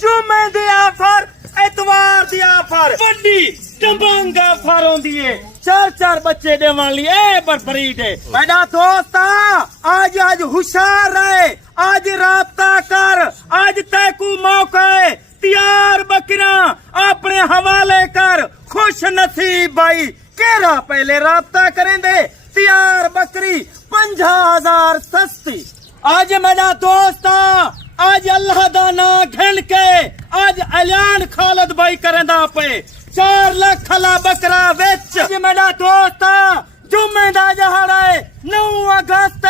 जुमे the offer एतवार the offer वड्डी टंबंग ऑफर होंदी है 4 बच्चे देवन लिए बरबरीड है मेरा दोस्ता आज होशियार रहे आज राब्ता कर आज तैकू मौका है तैयार बकरा अपने हवाले कर खुश नसीब भाई केरा पहले राब्ता करेंगे तैयार बकरी 50,000 सस्ती आज मेरा दोस्ता आज अल्लाह दा ना घिन के आज ऐलान खालिद भाई करंदा पे 4 लाख खला बकरा विच आज मेरा दोस्ता जुम्मे दा जहाड़ा है 9 अगस्त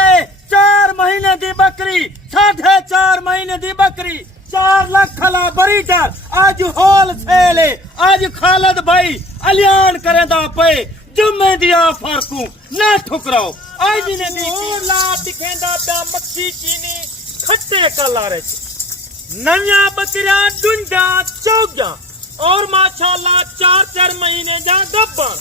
4 महीने दी बकरी 4.5 महीने दी बकरी 4 लाख खला बरीडर आज होल सेल है आज खालिद भाई ऐलान करंदा पे जुम्मे दी ऑफर को ना ठुकराओ आज ने दी ला दिखेंदा पे मक्खी चीनी खट्टे कलर नया बकरा डुंडा चौगा और माशाल्लाह 4 महीने जा गब्बर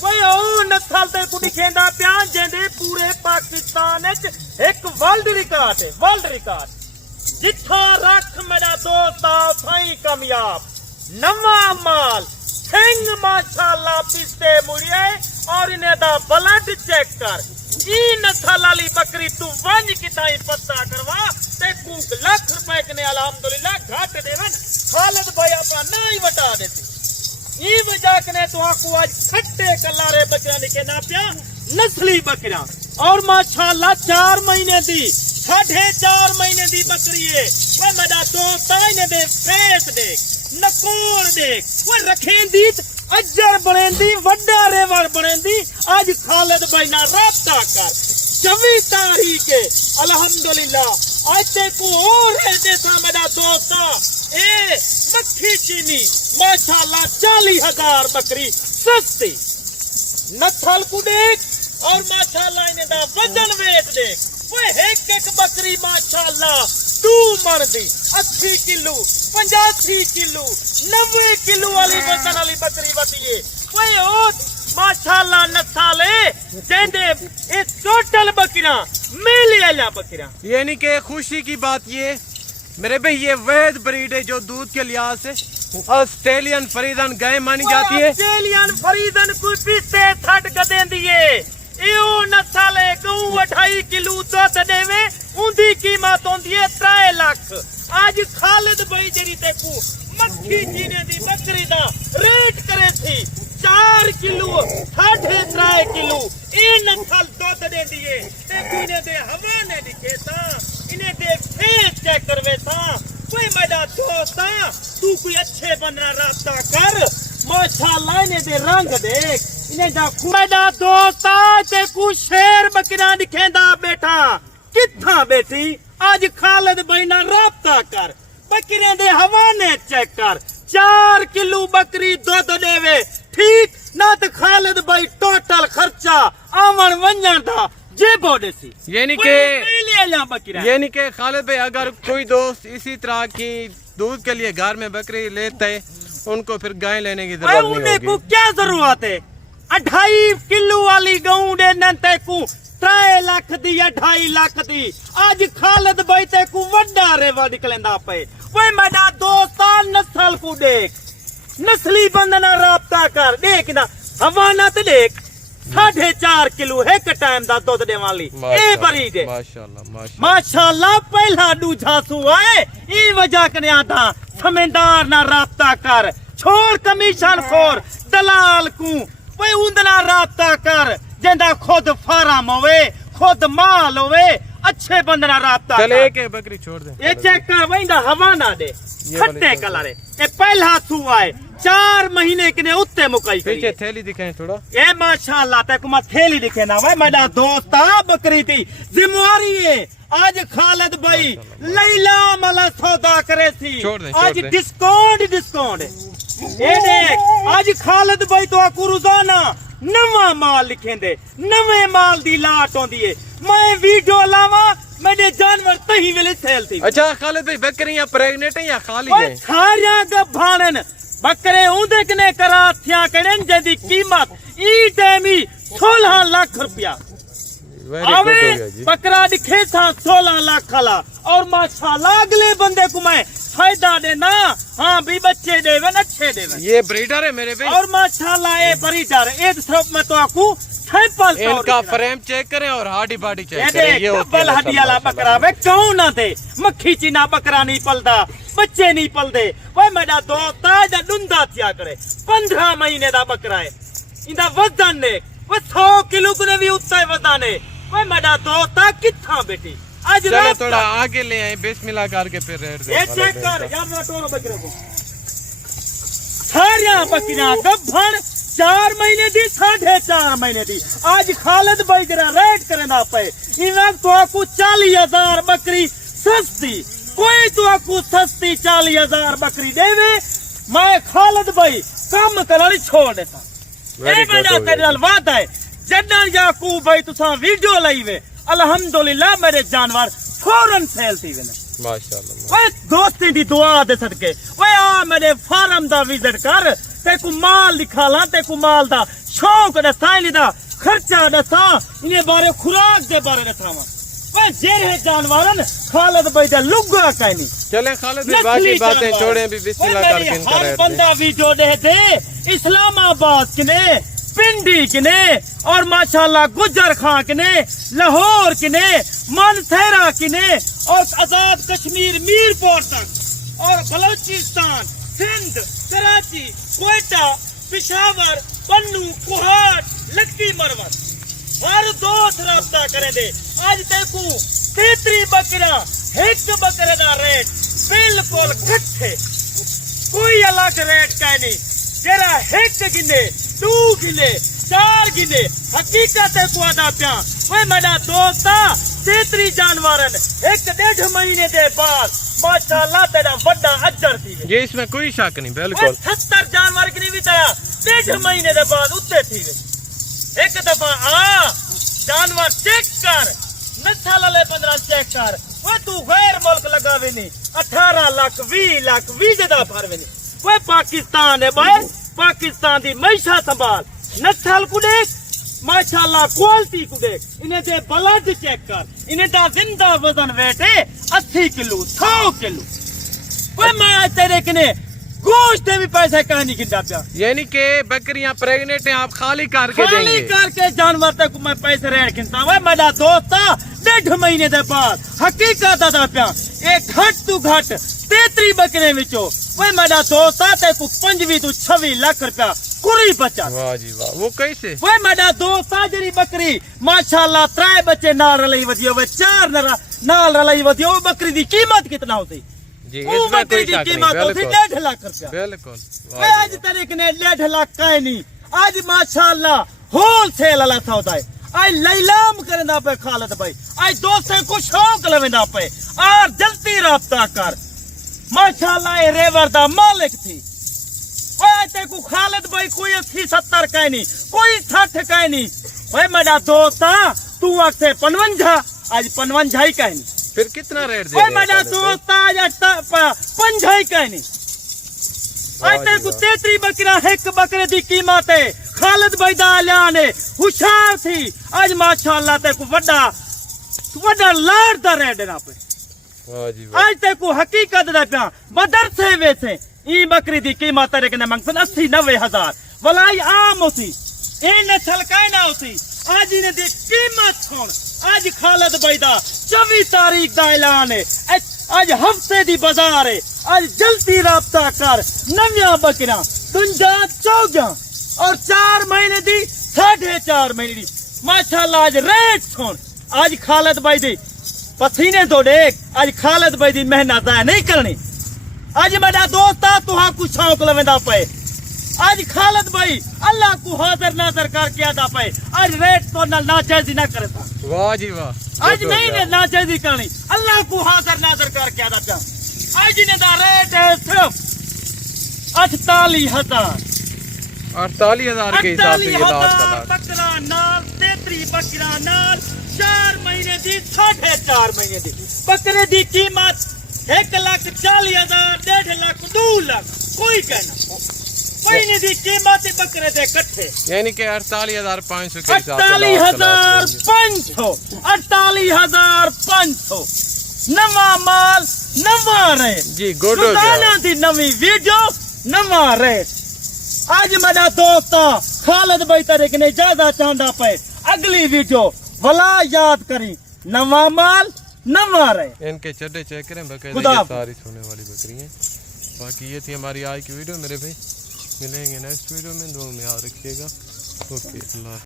कोई ओ नस्ल ते कुड़ी खेंदा पिया जेंदे पूरे पाकिस्तान विच एक वर्ल्ड रिकॉर्ड है वर्ल्ड रिकॉर्ड जिथा रख मेरा दोस्त साई कामयाब नवा माल सिंह माशाल्लाह पिस्ते मुड़िए और इन्हें दा ब्लड चेक कर ई नस्ल वाली बकरी तू वंज किताई पता करवा ते कु लाख रुपए कने अल्हम्दुलिल्लाह घाट देवन खालिद भाई अपना ना ही बता देती ई वजह कने तो आकू आज खट्टे कलारे बकरा लिखे ना पिया नस्ली बकरा और माशाल्लाह 4 महीने दी 4.5 महीने दी बकरी है वो मेरा दोस्त ने दे फेस देख नकोर देख वो रखेंदी अजर बनेंदी वड्डा रेवर बनेंदी आज खालिद भाई ना राब्ता कर 24 तारीख है अल्हम्दुलिल्लाह आज ते को और है देसा मेरा दोस्ता ए मक्खी चीनी माशाल्लाह 40,000 बकरी सस्ती नथल को देख और माशाल्लाह इन्हें दा वजन वेट देख वो एक बकरी माशाल्लाह 2 मन दी 80 किलो 85 किलो 90 किलो वाली वजन वाली बकरी बती है वो ओ माशाल्लाह नसाले जेंदे ये टोटल बकरा मेले वाला बकरा यानी कि खुशी की बात ये मेरे भाई ये वैद ब्रीड है जो दूध के लिहाज से ऑस्ट्रेलियन फरीदन गाय मानी जाती है ऑस्ट्रेलियन फरीदन कोई पीते थट गदे दिए यो नसाले गऊ 28 किलो दूध देवे उंदी कीमत होंदी है 3 लाख आज खालिद भाई जेरी तेकू मक्खी चीने दी बकरी दा रेट करे थी 4 किलो 3.5 किलो ए नस्ल दूध दे दिए ते कोने दे हवा ने दिखे ता इने दे फेस चेक करवे ता कोई मेरा दोस्ता तू कोई अच्छे बंदा रास्ता कर माशाल्लाह इने दे रंग देख इने दा मेरा दोस्ता ते को शेर बकरा दिखेंदा बेटा किथा बेटी आज खालिद भाई ना राब्ता कर बकरे दे हवाने चेक कर 4 किलो बकरी दूध देवे ठीक ना तो खालिद भाई टोटल खर्चा आवन वंजन दा जे बोडे सी यानी के खालिद भाई अगर कोई दोस्त इसी तरह की दूध के लिए घर में बकरी लेते है उनको फिर गाय लेने की जरूरत नहीं होगी उन्हें को क्या जरूरत है 28 किलो वाली गऊ दे नंते को 3 लाख दी 2.5 लाख दी आज खालिद भाई ते को वड्डा रेवा निकलेंदा पे वो मेरा दोस्ता नस्ल को देख नस्ली बंदना राब्ता कर देख ना हवाना ते देख 4.5 किलो एक टाइम दा दूध दे वाली ए बरी दे माशाल्लाह पहला दूजा सुआ है ई वजह कने आता समझदार ना राब्ता कर छोड़ कमीशन खोर दलाल को वे उंदना राब्ता कर जेंदा खुद फार्म होवे खुद माल होवे अच्छे बंदना राब्ता चले के बकरी छोड़ दे ये चेक कर वंदा हवा ना दे खट्टे कलर ए पहला सुआ है 4 महीने के ने उत्ते मुकाई पीछे थैली दिखाएं थोड़ा ए माशाल्लाह ते को थैली दिखे ना भाई मेरा दोस्ता बकरी थी जिम्मेवारी है आज खालिद भाई लैला मला सौदा करे थी आज डिस्काउंट ये देख आज खालिद भाई तो आकू रोजाना नवा माल लिखेंदे नवे माल दी लाट होंदी है मैं वीडियो लावा मेरे जानवर तही वेले सेल थी अच्छा खालिद भाई बकरियां प्रेग्नेंट है या खाली है सारियां गभानन बकरे उंदे कने करा थिया कड़न जेदी कीमत ई टाइम 16 लाख रुपया वेरी गुड हो गया जी। बकरा दिखे था 16 लाख खाला और माशाल्लाह अगले बंदे को मैं फायदा देना। हाँ भी बच्चे देवे अच्छे देवे। ये ब्रीडर है मेरे भाई और माशाल्लाह ये ब्रीडर है। सिर्फ मैं तो आपको सैंपल इनका फ्रेम चेक करें और हाडी बाडी चेक करें। ये डबल हड्डी वाला बकरा वे कौन ना थे मक्खी चीना बकरा नहीं पलदा बच्चे नहीं पलदे। वो मेरा दोस्त है डुंदा थिया करे 15 महीने का बकरा है। इंदा वजन ने वो 100 किलो को भी उत्ता वजन है। वो मेरा दोस्त है किथा बेटी आज चलो थोड़ा आगे ले आए बिस्मिल्लाह करके फिर रेट दे। ये चेक कर यार ना टोरो बकरे को सारिया बकरियां गभण 4 महीने दी 4.5 महीने दी। आज खालिद भाई जरा रेट करना पे इवें तो आपको 40,000 बकरी सस्ती कोई तो आपको सस्ती 40,000 बकरी देवे मैं खालिद भाई काम करनी छोड़ देता। ए बड़ा तेरे नाल वादा है जडन याकूब भाई तुसा वीडियो लाई वे अल्हम्दुलिल्लाह मेरे जानवर फौरन फैलती वे माशाल्लाह। ओए दोस्ती दी दुआ दे सदके ओए आ मेरे फार्म दा विजिट कर ते को माल दिखा ला ते को माल दा शौक दसा इनी दा खर्चा दसा इने बारे खुराक दे बारे दसावा। ओए जेरे जानवरन खालिद भाई दा लुगा कहनी। चले खालिद भाई बाकी बातें छोड़े भी बिस्मिल्लाह करके इनका रेट दे। बंदा वीडियो दे इस्लामाबाद किने पिंडी किने और माशाल्लाह गुजर खां किने लाहौर किने मानसेरा किने और आजाद कश्मीर मीरपुर तक और बलोचिस्तान सिंध कराची कोयटा पेशावर पन्नू कुहाट लक्की मरवत हर दोस्त रब्ता करे दे। आज तेकू 33 बकरा एक बकरे दा रेट बिल्कुल कट्ठे कोई अलग रेट का नहीं। जरा एक गिने 2 गिने 4 गिने हकीकत है को आदा प्या। वे मेरा दोस्त 33 जानवरन 1.5 महीने दे बाद माशाल्लाह तेरा बड़ा अजर थी। ये इसमें कोई शक नहीं बिल्कुल। 70 जानवर की नहीं बिताया 1.5 महीने दे बाद उत्ते थी। एक दफा आ जानवर चेक कर नस्ल वाले 15 चेक कर। वो तू गैर मुल्क लगावे नहीं 18 लाख 20 लाख 20 ज्यादा भरवे नहीं। वो पाकिस्तान है भाई पाकिस्तान दी मैशा संभाल नस्ल को देख माशाल्लाह क्वालिटी को देख इन्हें दे ब्लड चेक कर इन्हें दा जिंदा वजन वेट है 80 किलो 100 किलो। वो मैं तेरे किने गोश्त भी पैसे कहनी गिनता प्या। यानी कि बकरियां प्रेग्नेंट हैं आप खाली करके देंगे। खाली करके जानवर तक मैं पैसे रेट गिनता हूं। मेरा दोस्त 1.5 महीने दे बाद हकीकत दा प्या एक घट तू घट 33 बकरे विचो वे मेरा दोस्त ते को 25 तो 26 लाख रुपया कुरी बचा। वाह जी वाह वो कैसे वे मेरा दोस्त जरी बकरी माशाल्लाह 3 बच्चे नाल रलाई वदियो वे 4 नाल रलाई वदियो बकरी दी कीमत कितना होती जी इसमें कोई शक नहीं बिल्कुल 1.5 लाख रुपया बिल्कुल। वे आज तारीख ने 1.5 लाख का नहीं आज माशाल्लाह होलसेल वाला सौदा है। आज लैलाम करना पे खालिद भाई आज दोस्तों को शौक लवेंदा पे और जल्दी राब्ता कर माशाल्लाह ये रेवर दा मालिक थी। ओए ते को खालिद भाई कोई 80-70 का नहीं कोई 60 का नहीं। ओए मेरा दोस्त तू अक्से 55 आज 55 ही का नहीं फिर कितना रेट दे। ओए मेरा दोस्त आज 50 का नहीं। आज ते को 33 बकरा एक बकरे दी कीमत है खालिद भाई दा ऐलान है होशियार थी आज माशाल्लाह ते को वड्डा लाड़ दा रेट देना पे। वाह जी वाह आज तक को हकीकत दा प्या बदर से वैसे ई बकरी दी कीमत तेरे कने मंगसन 80-90 हजार वलाई आम होती ए नस्ल का ना होती। आज इने दी कीमत सुन आज खालिद भाई दा 24 तारीख दा ऐलान है आज हफ्ते दी बाजार है आज जल्दी राब्ता कर नविया बकरा 53-54 और 4 महीने दी 4.5 महीने दी माशाल्लाह आज रेट सुन आज खालिद भाई दी पसीने तो देख आज खालिद भाई दी मेहनत है नहीं करनी। आज मेरा दोस्त तुहा कुछ शौक लवेंदा पे आज खालिद भाई अल्लाह को हाजिर नाजर करके आदा पे आज रेट तो नाजायज ना करता। वाह जी वाह आज नहीं नाजायज करनी अल्लाह को हाजिर नाजर करके आदा प्या। आज ने दा रेट है सिर्फ 48,000 48,000 के हिसाब से ये लास्ट का बकरा नाल 33 बकरा नाल 4 महीने दी 4.5 महीने दी बकरे दी कीमत 1,40,000 1.5 लाख 2 लाख कोई कहना महीने की कीमत बकरे दे कट्ठे यानी कि 48,500 के हिसाब से 48,500 नवा माल नवा रेट जी गुड हो रोजाना गया दी नवी वीडियो नवा रेट आज मेरा दोस्त खालिद भाई तरीक ने ज्यादा चाहता पे अगली वीडियो भला याद करी नवा माल नवा रेट इनके चड्डे चेक करें बकायदा खुदा ये सारी सोने वाली बकरी हैं बाकी ये थी हमारी आज की वीडियो मेरे भाई मिलेंगे नेक्स्ट वीडियो में दुआ में याद रखिएगा ओके अल्लाह